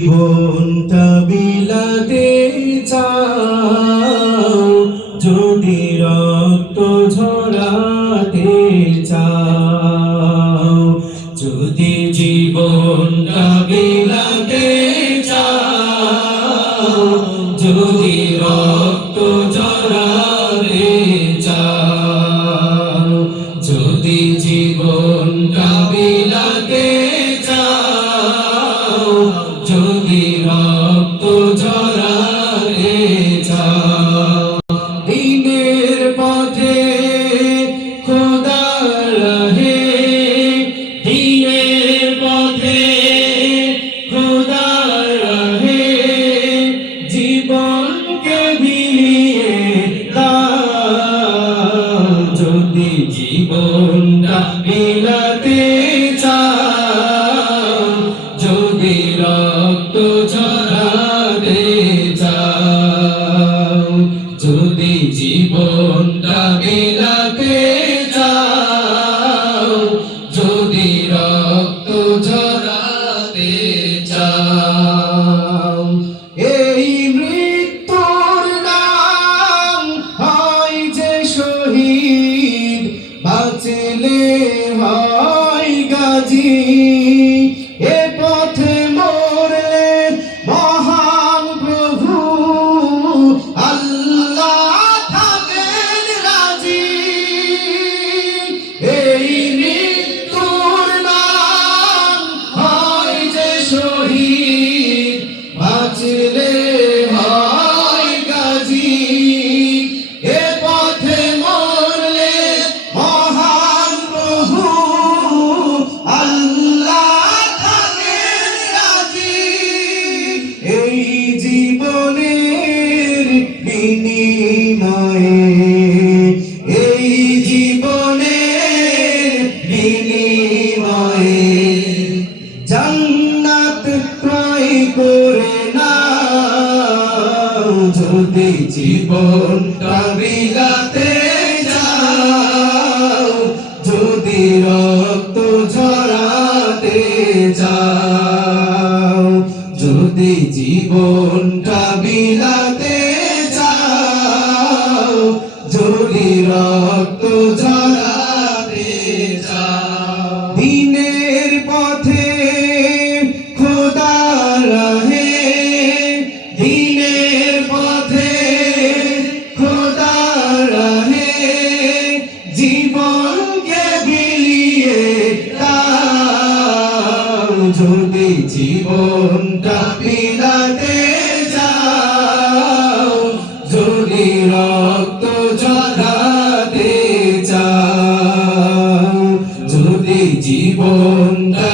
জীবনটা বিলাতে চাও, যদি রক্ত ঝরাতে চাও, যদি জীবনটা বিলাতে চাও, যদি রক্ত ঝরাতে চাও, যদি জীবনটা বিলাতে চাও, যদি রক্ত ঝরাতে চাও, দিনের পথে খোদার রাহে, দিনের পথে খোদার রাহে, জীবনকে বিলিয়ে দাও, যদি জীবনটা বিলাতে চাও, যদি রক্ত ঝরাতে চাও, যদি জীবনটা বিলাতে চাও, যদি রক্ত ঝরাতে চাও, এই মৃত্যুর নাম হয় যে শহীদ, বাঁচলে হয় গাজী, এ পথে মরলে মহান প্রভু আল্লাহ থাকেন রাজি, এই মৃত্যুর নাম হয় যে শহীদ, বাঁচলে হয় গাজী, এ পথে মরলে মহান প্রভু আল্লাহ থাকেন রাজি, এই জীবনের বিনিময়ে, এই জীবনের বিনিময়ে জান্নাত ক্রয় করে নাও, যদি জীবনটা বিলাতে চাও, যদি রক্ত ঝরাতে চাও, যদি জীবনটা বিলাতে চাও, যদি রক্ত ঝরাতে চাও, দিনের পথে খোদার রাহে, দিনের পথে খোদার রাহে, জীবনকে বিলিয়ে দাও, যদি জীবনটা বিলাতে চাও, যদি রক্ত ঝরাতে চাও, যদি জীবনটা